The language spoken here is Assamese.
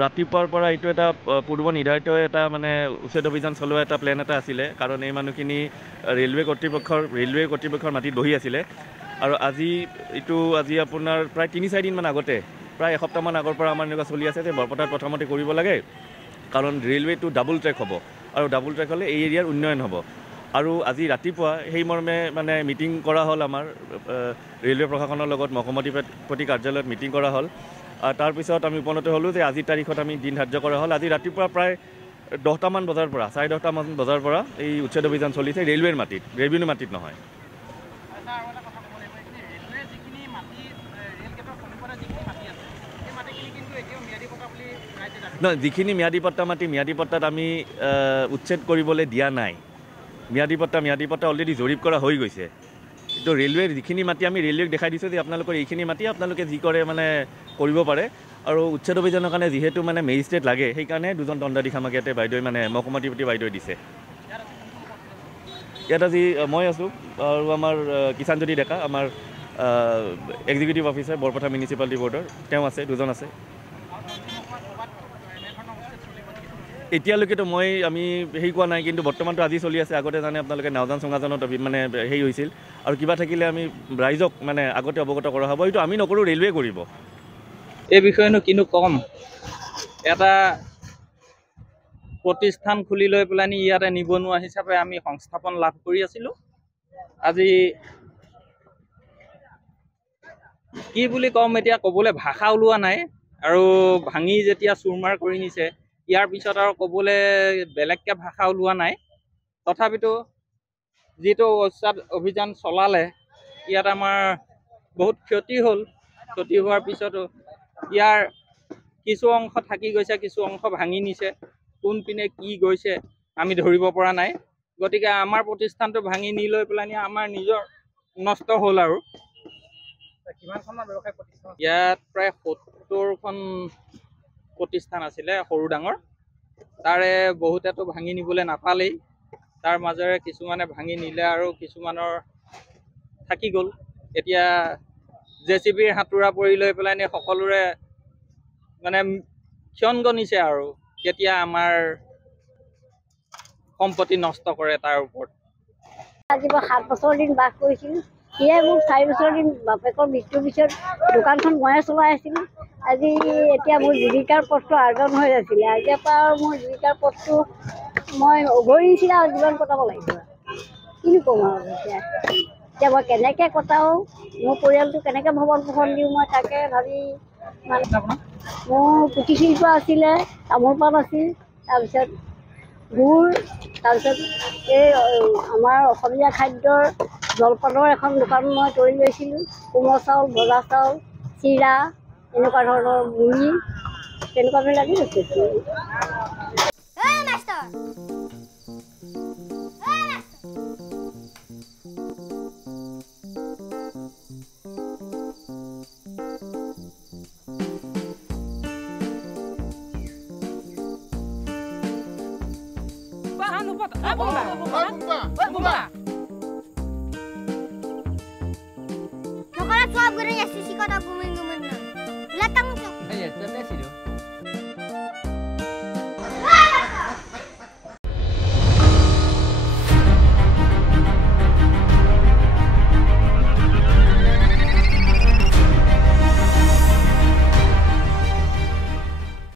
ৰাতিপুৱাৰ পৰা এইটো এটা পূৰ্ব নিৰ্ধাৰিত এটা মানে উচ্ছেদ অভিযান চলোৱা এটা প্লেন এটা আছিলে, কাৰণ এই মানুহখিনি ৰেলৱে কৰ্তৃপক্ষৰ মাটিত বহি আছিলে। আৰু আজি আপোনাৰ প্ৰায় ৩-৪ দিনমান আগতে, প্ৰায় এসপ্তাহমান আগৰ পৰা আমাৰ এনেকুৱা চলি আছে যে বৰপেটাত প্ৰথমতে কৰিব লাগে, কাৰণ ৰেলৱেটো ডাবল ট্ৰেক হ'ব, আৰু ডাবল ট্ৰেক হ'লে এই এৰিয়াৰ উন্নয়ন হ'ব। আৰু আজি ৰাতিপুৱা সেই মৰ্মে মানে মিটিং কৰা হ'ল, আমাৰ ৰেলৱে প্ৰশাসনৰ লগত মহকুমাধিপতি কাৰ্যালয়ত মিটিং কৰা হ'ল। তাৰপিছত আমি উপনীত হ'লোঁ যে আজিৰ তাৰিখত আমি দিন ধাৰ্য কৰা হ'ল। আজি ৰাতিপুৱা প্ৰায় 10টামান বজাৰ পৰা 10:30মান বজাৰ পৰা এই উচ্ছেদ অভিযান চলিছে ৰেলৱেৰ মাটিত, ৰেভিনিউ মাটিত নহয়। নহয়, যিখিনি ম্যাদী পট্টাত আমি উচ্ছেদ কৰিবলৈ দিয়া নাই। ম্যাদী পট্টা অলৰেডি জৰীপ কৰা হৈ গৈছে। তো ৰেলৱেৰ যিখিনি মাটি আমি ৰেলৱেক দেখাই দিছোঁ যে আপোনালোকৰ এইখিনি মাটি আপোনালোকে যি কৰে মানে কৰিব পাৰে। আৰু উচ্ছেদ অভিযানৰ কাৰণে যিহেতু মানে মেজিষ্ট্ৰেট লাগে, সেইকাৰণে 2জন দণ্ডাধীশ আমাক ইয়াতে বাইদেৱে মানে মহকুমাধিপতি বাইদেৱে দিছে। ইয়াত আজি মই আছোঁ আৰু আমাৰ কিষাণজ্যোতি ডেকা, আমাৰ এক্সিকিউটিভ অফিচাৰ বৰপেটা মিউনিচিপালিটি বৰ্ডৰ, তেওঁ আছে, 2জন আছে। এতিয়ালৈকেতো আমি হেৰি কোৱা নাই, কিন্তু বৰ্তমানটো আজি চলি আছে। আগতে জানে আপোনালোকে নাওজান চুঙাজানত মানে হেৰি হৈছিল, আৰু কিবা থাকিলে আমি ৰাইজক মানে আগতে অৱগত কৰা হ'ব। এইটো আমি নকৰোঁ, ৰেলৱে কৰিব। এই বিষয়েনো কিনো কম, এটা প্ৰতিষ্ঠান খুলি লৈ পেলানি ইয়াতে নিবনুৱা হিচাপে আমি সংস্থাপন লাভ কৰি আছিলোঁ। আজি কি বুলি ক'ম, এতিয়া ক'বলৈ ভাষা ওলোৱা নাই। আৰু ভাঙি যেতিয়া চুৰমাৰ কৰি নিছে, ইয়াৰ পিছত আৰু ক'বলৈ বেলেগকৈ ভাষা ওলোৱা নাই। তথাপিতো যিটো উচ্ছেদ অভিযান চলালে, ইয়াত আমাৰ বহুত ক্ষতি হ'ল। ক্ষতি হোৱাৰ পিছতো ইয়াৰ কিছু অংশ থাকি গৈছে, কিছু অংশ ভাঙি নিছে। কোনপিনে কি গৈছে আমি ধৰিব পৰা নাই। গতিকে আমাৰ প্ৰতিষ্ঠানটো ভাঙি নি লৈ পেলানি আমাৰ নিজৰ নষ্ট হ'ল। আৰু কিমানখনমান ব্যৱসায় প্ৰতিষ্ঠান ইয়াত প্ৰায় 70খন প্ৰতিষ্ঠান আছিলে, সৰু ডাঙৰ। তাৰে বহুতেতো ভাঙি নিবলৈ নাপালেই। তাৰ মাজেৰে কিছুমানে ভাঙি নিলে আৰু কিছুমানৰ থাকি গ'ল। এতিয়া JCBৰ হাতোৰা পৰি লৈ পেলানি সকলোৰে মানে ক্ষণ গণিছে আৰু কেতিয়া আমাৰ সম্পত্তি নষ্ট কৰে তাৰ ওপৰত। আজি মই 7 বছৰ দিন বাস কৰিছিলোঁ। সেয়াই মোৰ 4 বছৰ দিন বাপেকৰ মৃত্যুৰ পিছত দোকানখন ময়ে চলাই আছিলোঁ। আজি এতিয়া মোৰ জীৱিকাৰ পথটো আৰ্জন হৈ আছিলে। আজিৰ পৰা মোৰ জীৱিকাৰ পথটো মই উভৰি নিচিনা জীৱন কটাব লাগিব। কিনো ক'ম আৰু এতিয়া মই কেনেকৈ কটাওঁ, মোৰ পৰিয়ালটো কেনেকৈ ভৱন পোষণ দিওঁ, মই তাকে ভাবি মোৰ কুটীৰ শিল্প আছিলে, তামোল পাণ আছিল, তাৰপিছত গুড়, তাৰপিছত এই আমাৰ অসমীয়া খাদ্যৰ জলপানৰ এখন দোকান মই তৰি লৈছিলোঁ। কোমল চাউল, ভজা চাউল, চিৰা, এনেকুৱা ধৰণৰ মুড়ি, তেনেকুৱাবিলাক লাগি গৈছে। Yo, kalau suap goreng ya sisi kota bumi